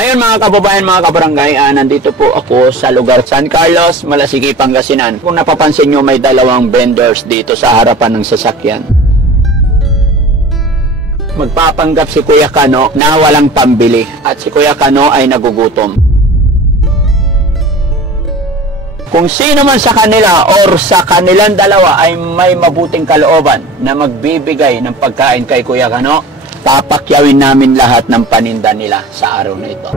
Ayun mga kababayan, mga kabarangay, nandito po ako sa lugar San Carlos, Malasigi, Pangasinan. Kung napapansin nyo, may dalawang vendors dito sa harapan ng sasakyan. Magpapanggap si Kuya Kano na walang pambili at si Kuya Kano ay nagugutom. Kung sino man sa kanila or sa kanilang dalawa ay may mabuting kalooban na magbibigay ng pagkain kay Kuya Kano, papakyawin namin lahat ng paninda nila sa araw na ito.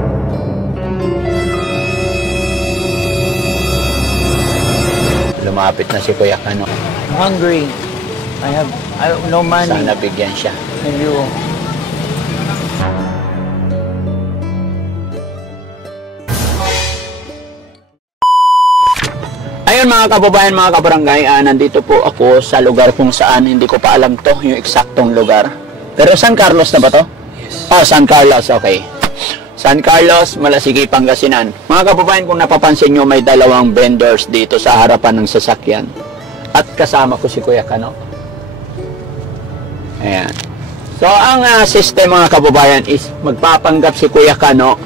Lumapit na si Kuya Kano. I'm hungry. I have no money. Sana bigyan siya. Can you? Ayun mga kababayan, mga kabarangay, nandito po ako sa lugar kung saan hindi ko pa alam to, yung eksaktong lugar. Pero San Carlos na ba to? Yes. Oh, San Carlos, okay. San Carlos, Malasigi, Pangasinan. Mga kababayan, kung napapansin nyo, may dalawang vendors dito sa harapan ng sasakyan. At kasama ko si Kuya Kano. Ayan. So, ang system mga kababayan is magpapanggap si Kuya Kano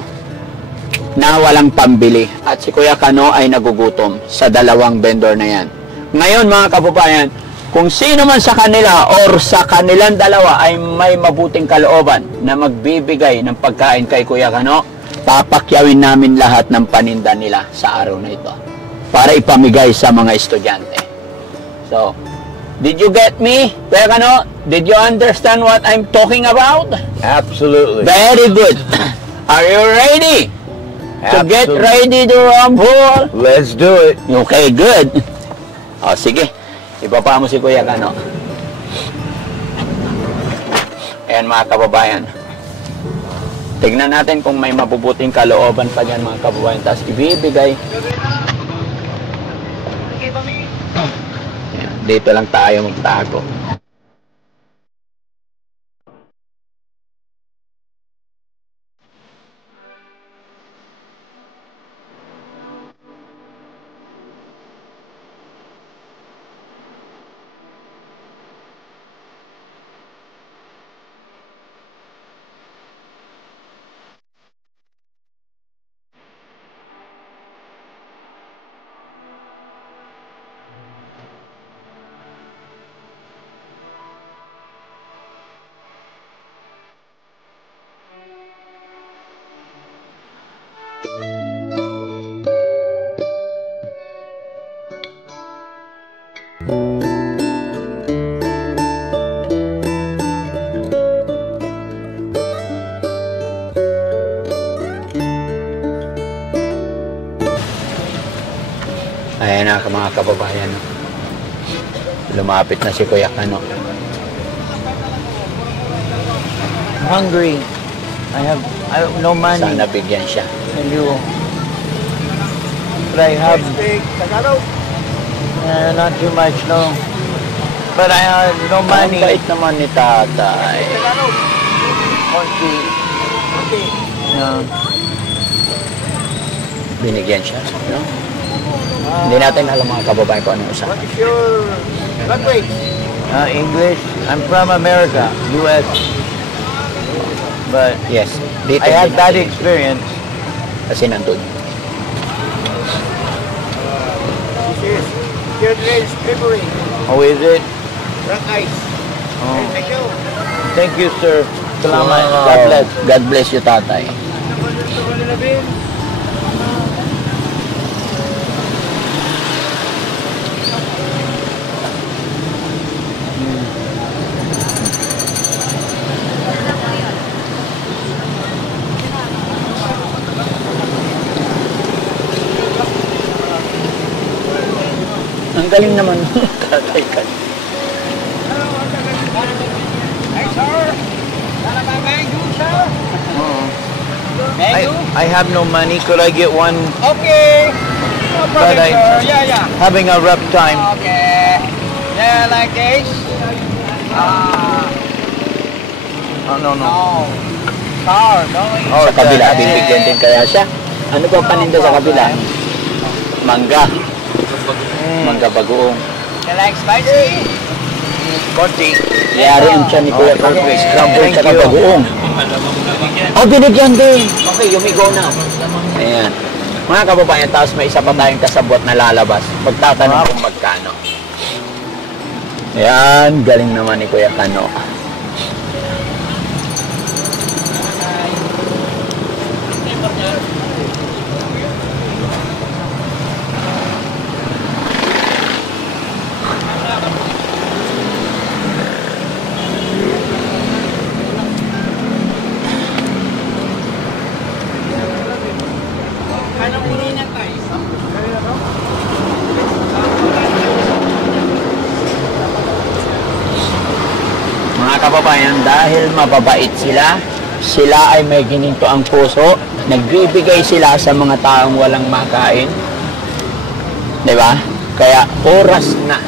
na walang pambili. At si Kuya Kano ay nagugutom sa dalawang vendor na yan. Ngayon mga kababayan, kung sino man sa kanila or sa kanilang dalawa ay may mabuting kalooban na magbibigay ng pagkain kay Kuya Kano, papakyawin namin lahat ng paninda nila sa araw na ito para ipamigay sa mga estudyante. So, did you get me, Kuya Kano? Did you understand what I'm talking about? Absolutely. Very good. Are you ready? To get ready to rumble? Let's do it. Okay, good. O, sige. Ibaba mo si Kuya Kano. Ayan mga kababayan. Tignan natin kung may mabubuting kalooban pa dyan mga kababayan. Tapos ibibigay. Ayan, dito lang tayo magtago. Ayan na mga kababayan. Lumapit na si Kuya Kano. I'm hungry. I have no money. Sana bigyan siya. Can you? But I have not too much, no. But I have no money. Ang bait naman ni tatay. Konti. Yeah. Binigyan siya. No? Hindi natin alam mga kababayan ko anong usapan. What is your language? English. I'm from America, U.S. But Yes. Dito I had din bad natin. experience. Kasi nandun. This is children's memory. Oh, is it? Rock ice. Oh. Thank you. Thank you, sir. Salamat. Wow. God bless. God bless you, tatay. Ang galing naman tatay ka. Hey, sir. Mango, sir. Mango? I have no money. Could I get one? Okay. No problem, But sir. Yeah. having a rough time. Okay. Yeah, like this. Oh, no. No. Sir, going. Sa kabila, bibigyan din kaya siya. Ano ba paninda sa kabila? Mangga. Mangga bagoong. You like spicy? konti. Yari ang tiyan ni Kuya Kano. Scramble sa bagoong. Oh, binigyan din. Okay, yumigo na. Ayan. Mga kababayan, tapos may isa pa tayong kasabot na lalabas. Pagtatanong kung magkano. Ayan, galing naman ni Kuya Kano. Mga kababayan, dahil mababait sila, sila ay may gininto ang puso, nagbibigay sila sa mga taong walang makain. Diba? Kaya oras na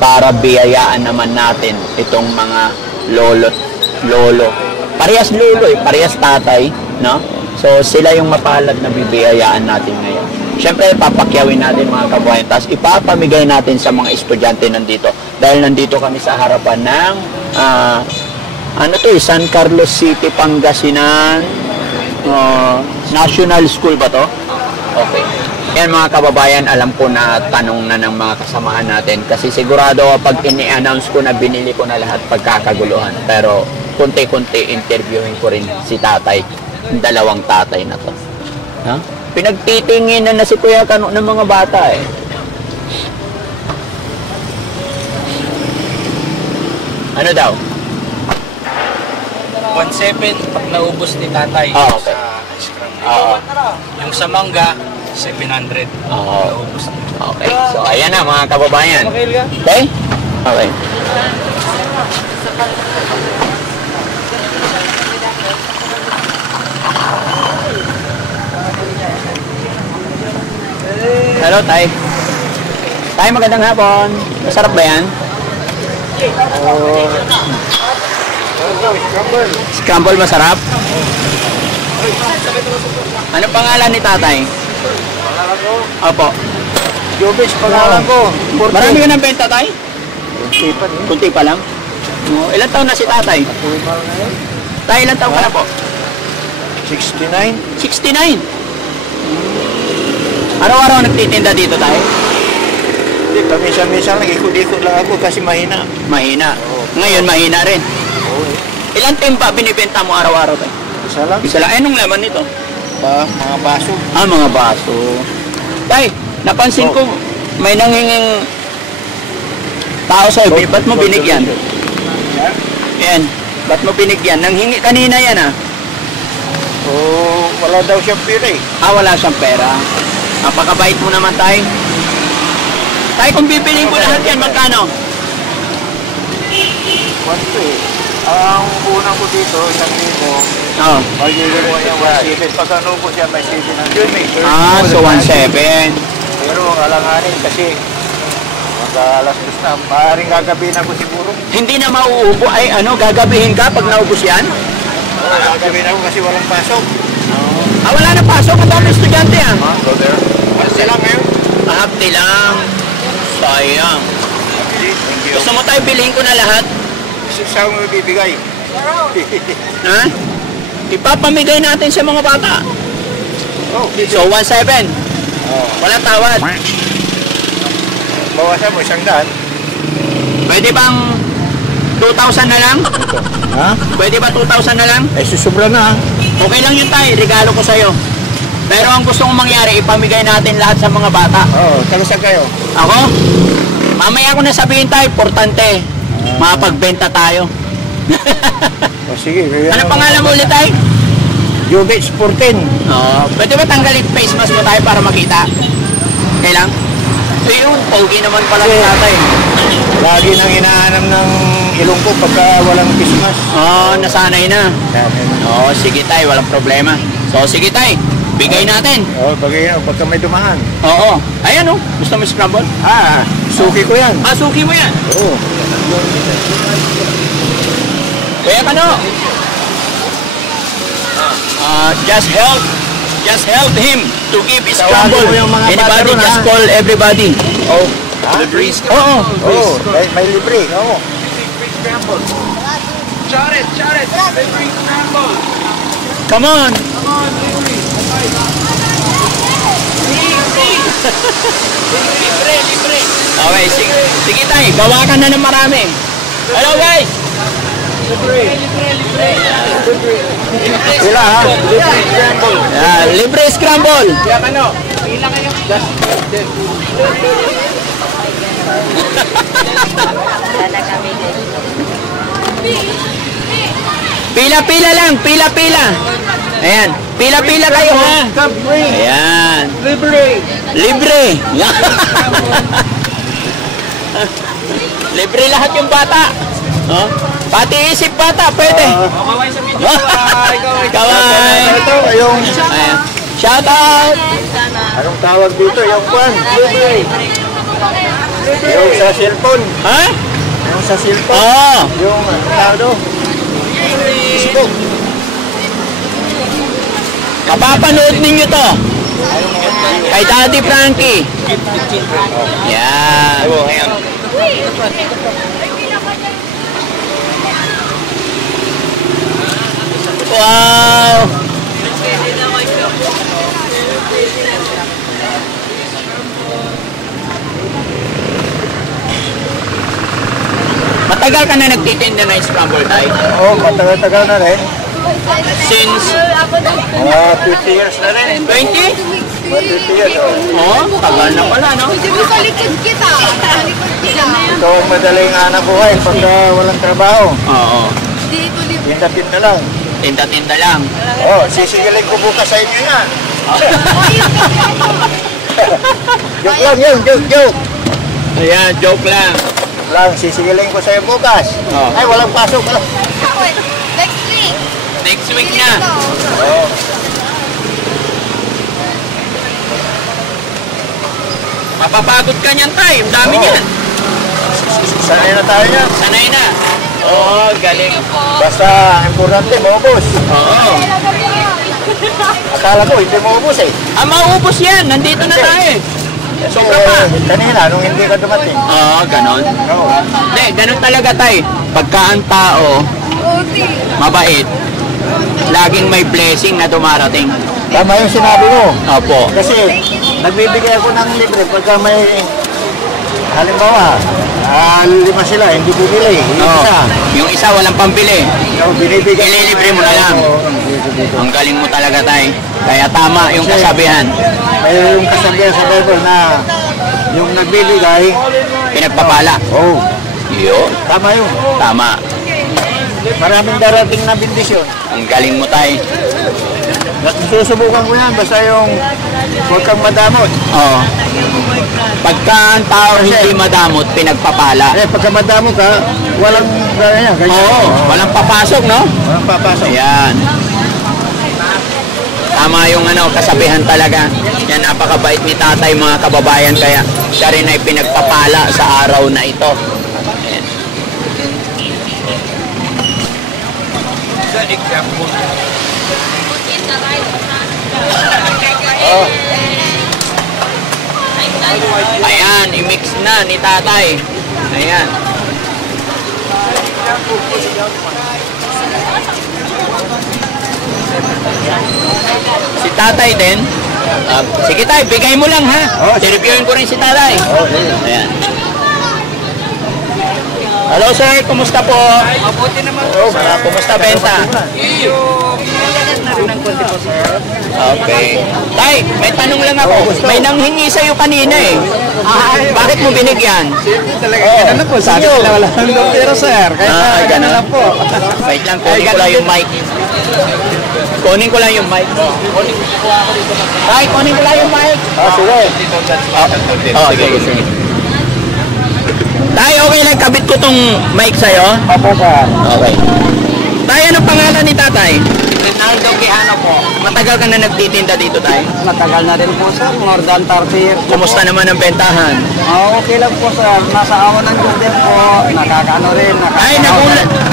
para biyayaan naman natin itong mga lolo. Parehas lolo parehas tatay, no? So sila yung mapalad na bibiyayaan natin ngayon. Siyempre, papakyawin natin mga kababayan, tapos ipapamigay natin sa mga estudyante nandito. Dahil nandito kami sa harapan ng San Carlos City, Pangasinan National School ba to? Okay. Yan mga kababayan, alam ko na tanong na ng mga kasamahan natin kasi sigurado pag ini-announce ko na binili ko na lahat pagkakaguluhan. Pero kunti-kunti interviewin ko rin si tatay, yung dalawang tatay na to. Ha? Pinagtitingin na si Kuya Kano ng mga bata eh. Ano daw? 1.7 pag naubos ni tatay Okay. sa ice cream. Oo. Yung sa mangga, 700. Oo. Naubos na. Okay. So, ayan na mga kababayan. Okay? Okay. Hello, Tay. Tay, magandang hapon. Masarap ba yan? Scramble masarap? Ano pangalan ni tatay? Opo. Jobis, pangalan ko. Marami ka ng benta, tay? Kunti pa lang? Ilan taon na si tatay? Tay, ilan taon ka na po? 69. 69? Araw-araw nagtitinda dito, tay? Hindi, paminsan-minsan nag-ikot-ikot lang ako kasi mahina. Mahina. Ngayon, mahina rin. Ilan timba binibenta mo araw-araw, tay? Isa lang. Isa lang. Anong laman nito? Mga baso. Mga baso. Tay, napansin ko, may nanginging tao sa'yo. Ba't mo binigyan? Yan. Ba't mo binigyan? Nanghingi kanina yan, ah. Wala daw siyang pira eh. Wala siyang pera. Napakabait mo naman, tay. Tay, kung bibiliin ko lahat yan, magkano? Kwanto eh. Ang unang ko dito, 1,000. Oo. Magiging mo yung 1,700. Pag ano ko siya, may 700. May 30. So 1,700. Pero alanganin kasi mag-alas dos na. Maaaring gagabihin ako siguro. Hindi na mauubo. Ay, gagabihin ka pag naubos yan? Gagabihin ako kasi walang pasok. Wala na pasok. Ang dami estudyante, ah. Go there. Half lang ngayon. Hapti lang. Sayang. Thank you. Gusto mo tayo bilhin ko na lahat? Saan mo bibigay? Ha? Ipapamigay natin sa mga bata. So 1,700. Walang tawad. Bawasan mo 100. Pwede bang 2,000 na lang? Ha? Pwede ba 2,000 na lang? Susubra na. Okay lang yun, tay. Regalo ko sa'yo. Pero ang gusto kong mangyari, ipamigay natin lahat sa mga bata. Talusan kayo. Ako? Mamaya ko na sabihin tayo, importante. Mapagbenta tayo. Sige. Ano pangalan mo ulit, tay? Jubits 14. Pwede ba tanggalin face mask mo tayo para makita? Okay lang? Yun, pogi naman pala ni tatay. Lagi nang hinahanap ng ilong ko pagka walang Christmas. Nasanay na. Sige tay, walang problema. So sige tay, bigay natin. Bagay pagka may dumahan. Ayan gusto mo scramble? Suki ko yan. Suki mo yan? Oo. Kaya Kano? Just help him to give scramble. Tawagin mo yung mga Anybody, bata ron, just ha? call everybody. Libre Oo. Oo, may libre. Oo. Charet! Libre scramble! Come on. Libre! Okay, sige tayo. Bawakan na ng marami. Hello guys. Sila ha? Libre scramble. Libre scramble. Kaya ano? Pila kayo? Pila-pila lang, pila-pila. Ayan, pila-pila kayo ha. Ayan. Libre. Libre lahat yung bata. Oh? Pati isip bata, pwede. Kaway sa video. Kaway. Ito, yung... Ayan. Shout out. Anong tawag dito? Yung kwan? Libre. Yung sa cellphone. Ha? Yung sa cellphone. Oo. Yung ano? Facebook. Mapapanood ninyo to. Kay Daddy Frankie. Yan. Wow. Matagal ka na nagtitinda ng scramble tayo? Oo, matagal-tagal na rin. Since Mga 50 years na rin. 20? Mga 50 years. Oh, tagal na pala, no? Sa likod kita. Sa likod kita. Ito ang madaling anak buhay pagka walang trabaho. Oo. Dito, dito. Tinda-tinda lang. Tinda-tinda lang. Oo, sisigilin ko bukas sa inyo yan. Joke lang yun, joke. Ayan, joke lang. Lang, sisigilin ko sa iyo bukas. Oo. Ay, walang pasok. Next week. Next week na. Oo. Mapapagod ka niyan, tay. Ang dami Oo. niyan. Sanay na tayo yan. Sanay na. Oo, galing. Basta, importante, maubos. Oo. Akala mo, hindi maubos eh. Maubos yan. Nandito na tayo eh. Kasi Sobra pa. kanina, nung hindi ka dumating. Oo, ganon. Oo. Hindi, ganon talaga tay. Pagka ang tao, mabait, laging may blessing na dumarating. Tama yung sinabi mo. Opo. Kasi, nagbibigay ako ng libre pagka may, halimbawa, 5 sila, hindi bibili. Yung Oo. isa, Yung isa walang pambili. binibigay. Ililibre mo na lang. Oo. Ang galing mo talaga tay. Kaya tama yung kasabihan. May yung kasabihan sa Bible na yung nagbibigay, Pinagpapala. oh, Yun. tama yun. Tama. Maraming darating na bendisyon. Ang galing mo tay. Susubukan ko yan, basta yung huwag kang madamot. Oo. Pagka ang tao hindi madamot, pinagpapala. Pagka madamot ka, walang ganyan. Oo. Walang papasok, no? Walang papasok. Ayan. Tama yung kasabihan talaga. Yan, napakabait ni tatay mga kababayan. Kaya siya rin ay pinagpapala sa araw na ito. Ayan. Oh. Ayan, i-mix na ni tatay. Ayan. Si tatay din. Sige tay, bigay mo lang ha. Oh. Reviewin ko rin si tatay. Okay. Ayan. Hello sir, kumusta po? Mabuti naman. Oh, Kumusta benta? Okay. Tay, may tanong lang ako. May nanghingi sa'yo kanina eh. Bakit mo binigyan? Talaga ganun na po. Sabi nila wala nang pero sir. Kaya ganun lang po. Wait lang, kunin ko lang yung mic. Kunin ko lang yung mic. Tay, kunin ko lang yung mic. sige. Sige. Tay, okay lang kabit ko tong mic sa'yo? Apo ka. Okay. Tay, anong pangalan ni tatay? Rinaldo Quijano po. Matagal ka na nagtitinda dito, tay? Matagal na rin po sir. More than 30 years. Kumusta naman ang bentahan? Okay lang po sir. Nasa awan ng Diyos din po. Nakakaano rin. Ay,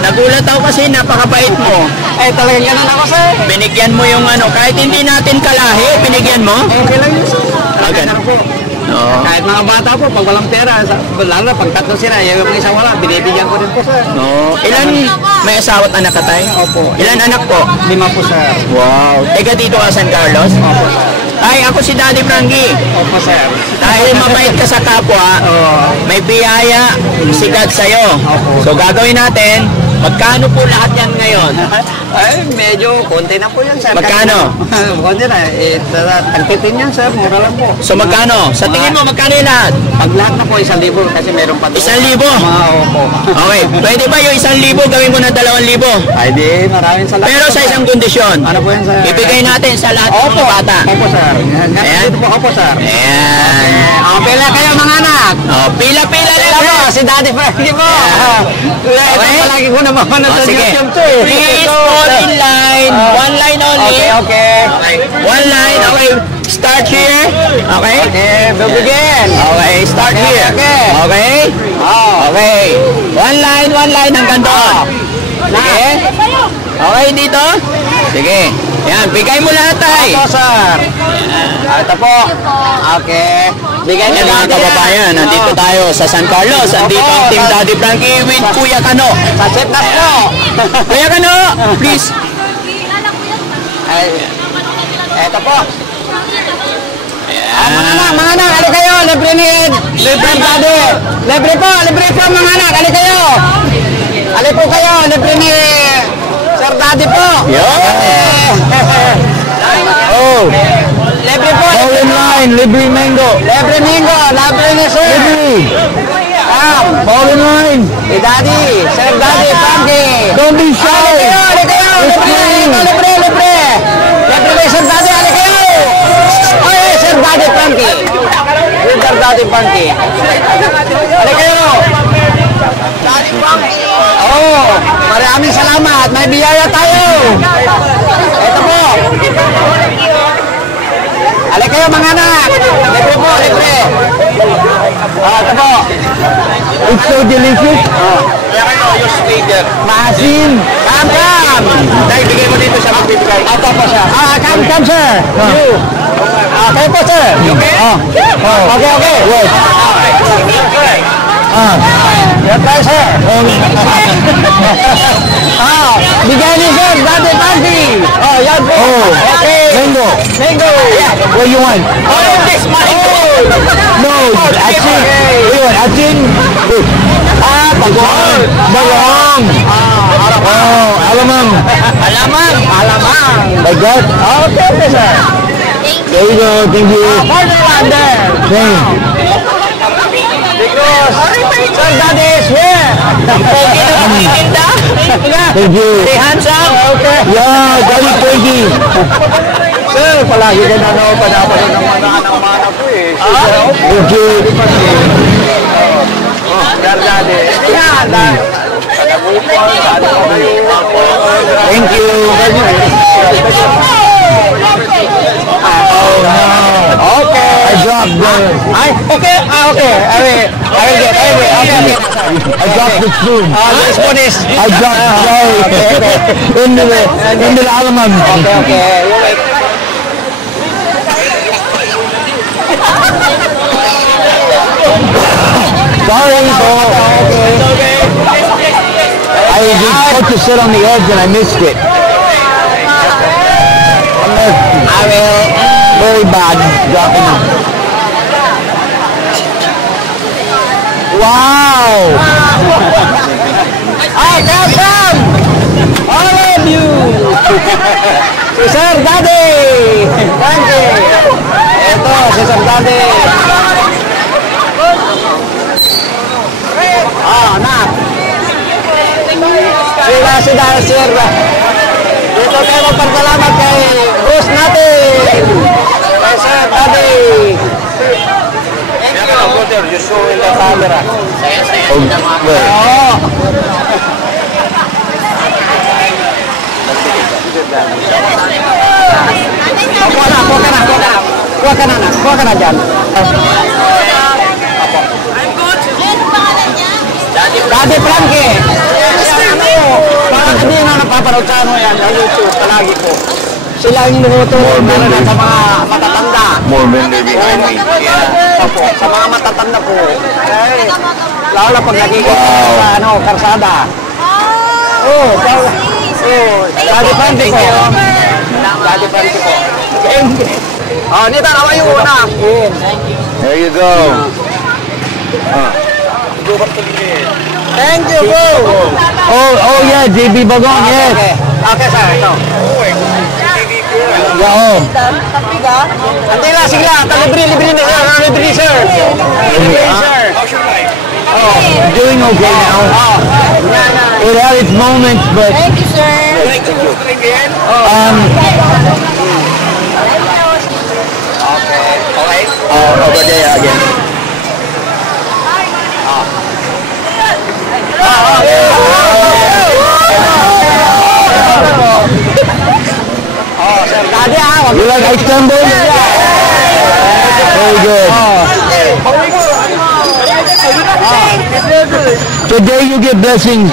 nagulat ako kasi napakabait mo. Ay talagang ganun ako sir. Binigyan mo yung kahit hindi natin kalahi, binigyan mo? Okay lang yun sir. Ganun. Oo. Kahit mga bata po, pag walang pera, lalo na pag tatlo sila, yung isa wala, binibigyan ko din po, sir. No. Ilan may asawa at anak ka tayo? Opo. Ilan anak po? 5 po, sir. Wow. Teka dito ka San Carlos? Opo, sir. Ay, ako si Daddy Frankie. Opo, sir. Dahil mabait ka sa kapwa, may biyaya, sigat sa'yo. So gagawin natin, magkano po lahat yan ngayon? Ay, medyo konti na po yan, sir. Magkano? Konti na. Tagpitin yan, sir. Mura lang po. So magkano? Sa tingin mo, magkano yung lahat? Pag lahat na po, 1,000 kasi meron pa. 1,000? Opo. Okay, pwede ba yung 1,000 gawin mo na 2,000? Ay, di, maraming salamat. Pero sa isang kondisyon, Ano po yan, sir? ibigay natin sa lahat ng mga bata. Opo, sir. Ayan. Dito po, opo, sir. Ayan. Pila kayo, mga anak. Oh, pila-pila lang Pila po. po, si Daddy Frankie po. Okay. Palagi ko naman Oh, sa sige. YouTube to eh. Please fall in line. One line only. Okay. One line. Okay. Start here. Okay. Okay, begin. Okay. Start here. Okay. Okay. Okay. One line hanggang doon. Sige. Okay dito. Sige. Yan. Bigay mo lahat tay. Opo, sir. Ito po. Okay. Bigay Yan niyo mga kababayan. Nandito tayo sa San Carlos. Nandito ang Team Daddy Frankie with Kuya Kano. Sa chip na po. Kuya Kano, please. Ay, ito po. Ayan. Mga anak, ali kayo. Libre ni Daddy. Libre po, mga anak. Ali kayo. Ali po kayo. Libre ni Sir Daddy po. Oh. Libre po. Fall in line. Libre mango. Libre Mingo. Libre ni Sir. Fall in line. Si Daddy. Sir Daddy. Frankie. Don't be shy. Ali kayo. Libre. Libre ni Sir Daddy. Ali kayo. Oy, Sir Daddy Frankie. Sir Daddy Frankie. Ali kayo. Oh, maraming salamat. May biyaya tayo. Ito po. Ali kayo mga anak. Libre po, libre. Ito po. It's so delicious. Maasim. Come. Dahil bigay mo dito siya magbibigay. Ito po siya. Come, sir. You. Kayo po, sir. Okay. Okay. Good. Yan tayo, sir. Bigyan ni Sir Daddy Frankie. Yan po. Okay. Mango. Mango. What you want? This mango. No. Asin. What you want? Asin? Pagong. Bagong. Oh, alamang. Alamang. My God. Okay, sir. There you go. Thank you. Borderlander. Thank Because Sir Daddy is here. Thank you. Say hands up. Okay. Yeah, Daddy Frankie. Sir, palagi ko na panapasin ng mga anak ko eh. Thank you. Sir Daddy. Yan. Thank you. Oh no. Okay. I dropped the. Okay. Okay. I will get. Okay. I dropped the spoon. This one is. I dropped. Sorry. Into the alamang. Okay. You wait. Sorry, bro. Okay. I was supposed to sit on the edge and I missed it. I will. Very bad dropping. Wow! Come! All of you! Si Sir Daddy! Thank you! Ito, si Sir Daddy! Anak! Sila si Daddy, Sir! Dito kayo magpagsalamat kay host natin! Kay Sir Daddy! You show in the camera. Oo! Kuha ka na dyan. Daddy Frankie. Baka hindi na napapanood sa ano yan, sa YouTube, palagi ko. Sila yung inuutulong na sa mga matatanda. more vendor behind me. Opo, sa mga matatanda po. Lalo na pag nagiging sa karsada. Oh, Daddy Frankie po. Daddy Frankie po. Oh, Nita, naman yung una. There you go. Thank you, bro. Oh yeah, JB Bagong, yes. Okay, sir. Ito. Yeah, Ante lang, sige lang. Libre na sir. Libre, sir. doing okay now. It had its moments, but Thank you, sir. over there again. Daddy, You like ice tumble? Very good. Today you get blessings.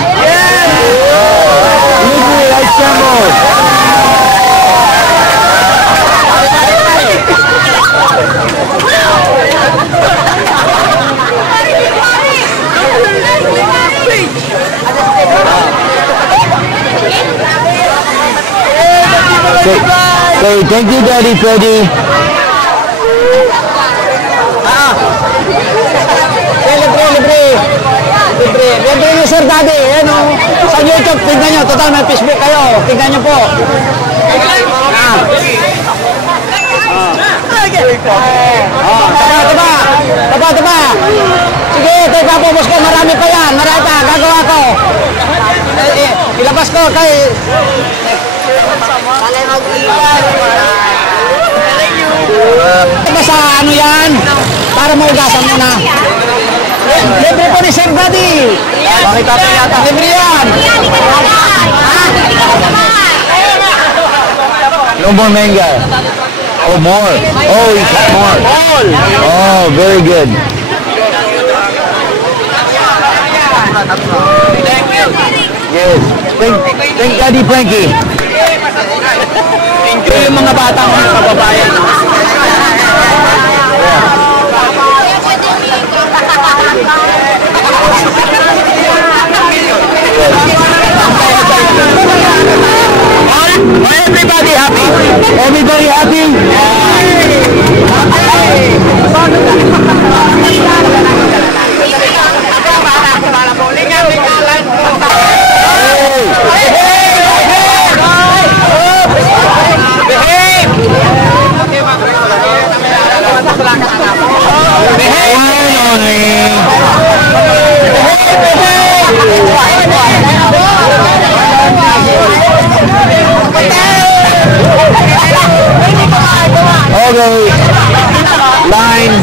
Literally ice tumble. Say thank you, Daddy Freddy. Libre nyo, sir, Daddy. Ano, sa YouTube, tignan nyo. Total, may Facebook kayo. Tignan nyo po. Taba. Sige, teka po, boss ko. Marami pa yan. Marami pa. Gagawa ko. Ilabas ko kay... Basta ano yan? Para maugasan mo na. Libre po ni Sir Buddy. Bakit ako yata? Libre yan. No more manga. Oh, more. Oh, you got more. Oh, very good. Yes. Thank Daddy Frankie. Enjoy yung mga batang kababayan. Everybody happy? Everybody happy? Okay. Line.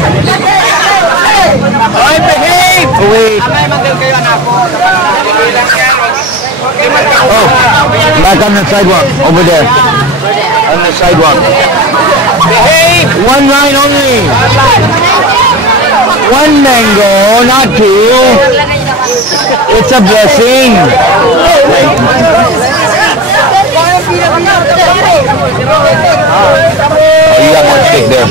Wait. Oh, back on the sidewalk, over there. On the sidewalk. One line only. One mango, not two. It's a blessing. Oh, you got one stick there.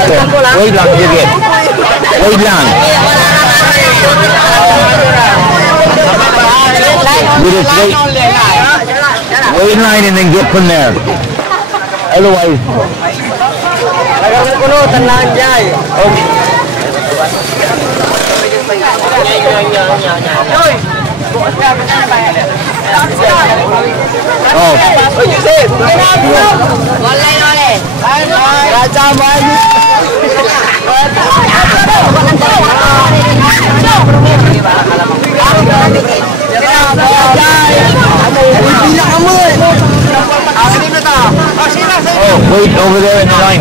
Okay. Wait lang, sige. Wait lang. You just wait. Wait in line and then get from there. Otherwise. Okay. Oh. Oh, wait over there in the line.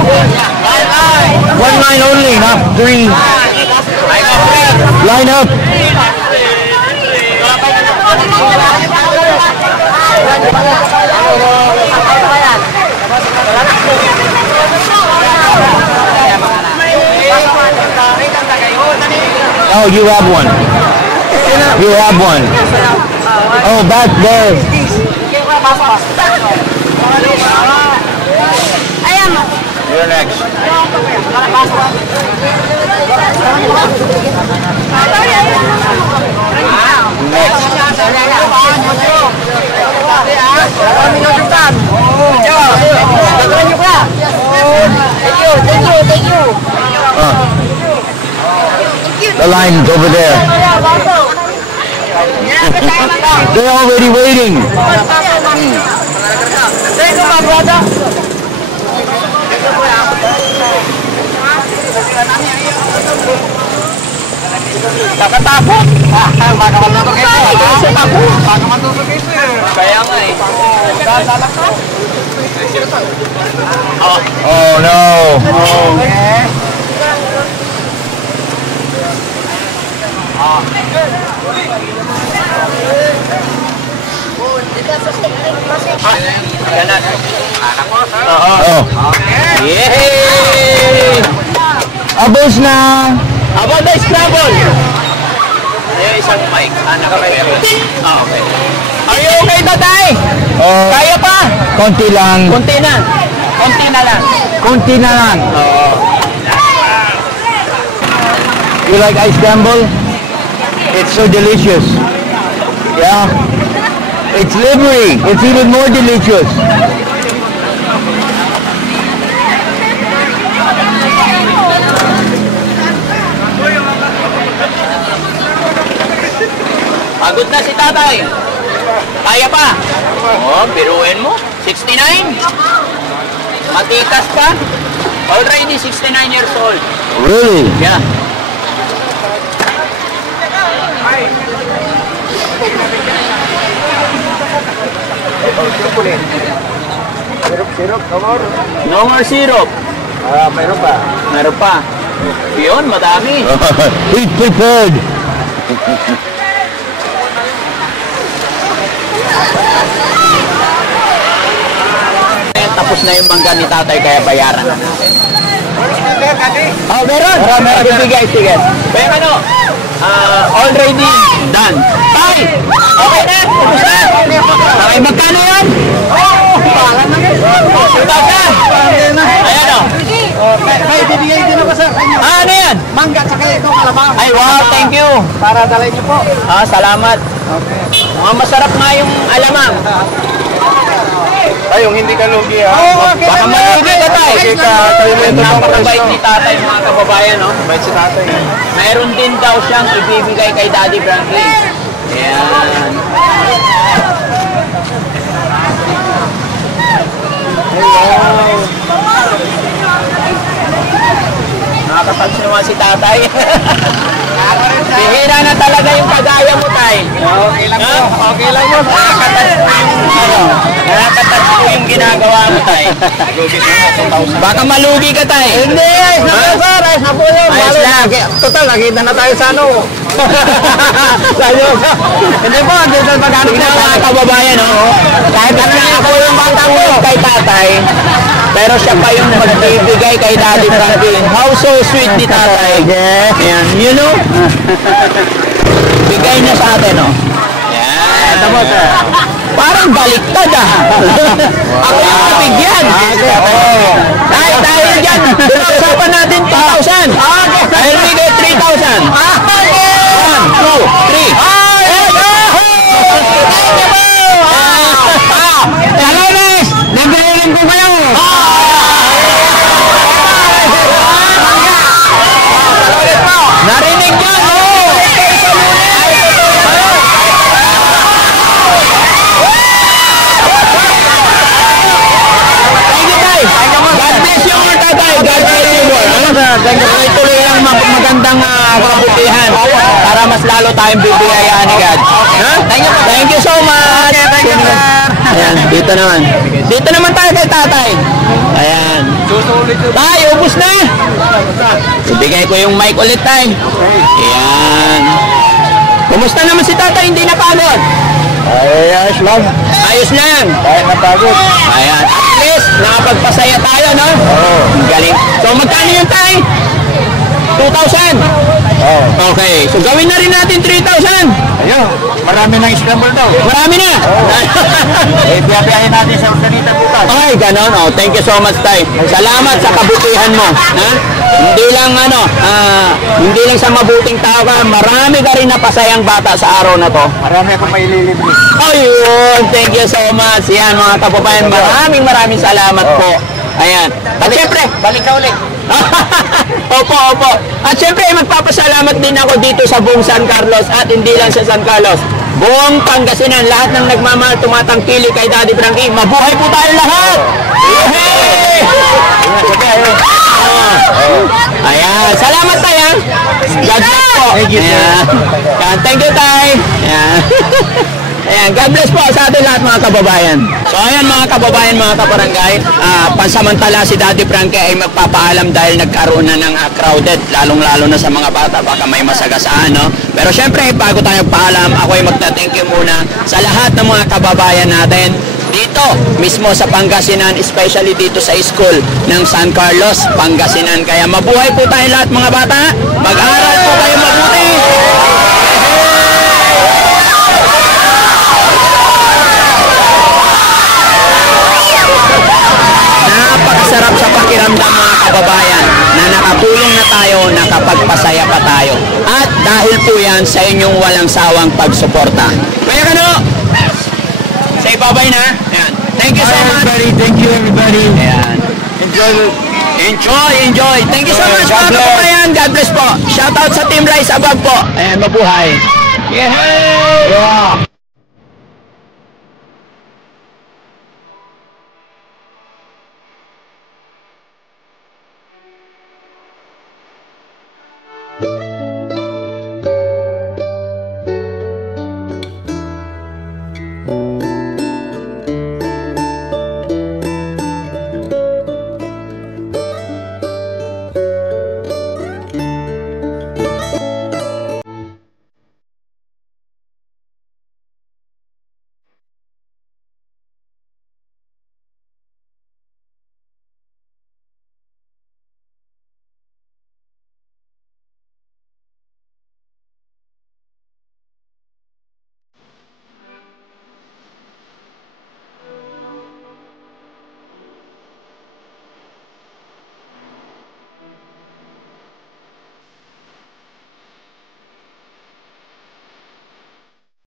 One line only, not three. Line up. Oh, you have one. You have one. Oh, back there. Ayan mo. You're next. Thank you. The line's over there. They're already waiting. Nakatakot. Baka matutok ito. Baka matutok ito. Kaya nga eh. Oh no. Oh. Yay! Abos na. About the Scrabble! Ayun, isang mic. Nakapero. Okay. Are you okay, tatay? Oh, Kaya pa? konti lang. Kunti na. Kunti na lang. Konti na lang. You like ice scramble? It's so delicious. Yeah. It's livery. It's even more delicious. Pagod na si tatay. Kaya pa? Oh, biruin mo. 69? Matikas pa? Already 69 years old. Really? Yeah. Sirop, kamor. No more syrup. Mayroon pa. Meron pa. Yun, madami. He's prepared. Tapos na yung mangga ni tatay, kaya bayaran na natin. Oh, meron. Bibigay, sige. Kaya ano, already done. Tay! Okay na? Tapos na? Okay, magkano yan? Subag na? Ayan o. May bibigay din ako sir. Ano yan? Mangga sa kayo ito, kalabaw. Ay, wow, thank you. Para dalay niyo po. Salamat. Masarap nga yung alamang. Ay, yung hindi ka lugi ha. Baka malugi ka tayo. Lugi ka. Tayo mo ito ng Napakabait ni tatay, mga kababayan, no? Bait si tatay. Mayroon din daw siyang ibibigay kay Daddy Franklin. Ayan. Nakakapagsin naman si tatay. Bihira na talaga yung kagaya mo, tay. Okay lang po. Okay lang po. Nakakatouch po yung ginagawa mo, tay. Baka malugi ka, tay. Hindi, ayos na po sir. Ayos na po yun. Ayos lang. Total, nakita na tayo sa ano. Hindi po, hindi sa pagkano Tignan mga kababayan, no? Kahit ano na ako yung batang mo kay tatay, pero siya pa yung magbibigay kay Daddy Franklin. How so sweet ni tatay. Ayan, you know? Bigay niya sa atin, no? Ayan. Tapos, Parang baliktad, ah. Ako yung nabigyan. Dahil dyan, pinag-usapan natin 2,000. Dahil bigay 3,000. 1, 2, 3. Kalones! Nagre-ring ko kayo! Narinig yan, Thank you, tay. God bless you more, tatay. God bless you more. Tuloy lang magandang kabutihan para mas lalo tayong bibigayan ni God. Thank you so much. Ayan, dito naman. Dito naman tayo kay tatay. Ayan. Tay, ubus na. Ibigay ko yung mic ulit, tay. Ayan. Kumusta naman si tatay? Hindi napagod? ay, ayos lang. Ayos lang. Kahit napagod. Ayan. At least, nakapagpasaya tayo, no? Oo. Galing. So, magkano yung tay? 2,000. Oh. Okay, so gawin na rin natin 3,000. Ayun, marami ng scramble daw. Marami na. Piyapiyahin natin sa Urdanita bukas. Ay, ganon. Oh, thank you so much, Tay. Salamat sa kabutihan mo. Ha? Hindi lang hindi lang sa mabuting tao ka, marami ka rin napasayang bata sa araw na to. Marami akong maililibre. Ayun, thank you so much. Yan mga kababayan, maraming salamat po. Ayan. At syempre, Balik ka ulit. opo. At syempre, magpapasalamat din ako dito sa buong San Carlos at hindi lang sa San Carlos. Buong Pangasinan, lahat ng nagmamahal, tumatangkili kay Daddy Frankie. Mabuhay po tayo lahat! Yehey! Ayan, salamat tayo. God bless po. Thank you, sir. Ayan, thank you, Tay. Ayan. Ayan, God bless po sa ating lahat mga kababayan. So ayan mga kababayan, mga kabarangay, pansamantala si Daddy Frankie ay magpapaalam dahil nagkaroon na ng crowded, lalong-lalo na sa mga bata, baka may masagasaan, no? Pero syempre, bago tayo paalam, ako ay magta-thank you muna sa lahat ng mga kababayan natin dito mismo sa Pangasinan, especially dito sa school ng San Carlos, Pangasinan. Kaya mabuhay po tayo lahat mga bata, mag-aral po kayo mabuti. Napakasarap sa pakiramdam mga kababayan na nakatulong na tayo, nakapagpasaya pa tayo. At dahil po yan sa inyong walang sawang pagsuporta. Kaya Kano, say bye-bye na. Ayan. Thank you so much. Thank you everybody. Ayan. Enjoy. Thank you so much mga kababayan. God bless po. Shout out sa Team Rise Above po. Ayan, mabuhay. Yeah.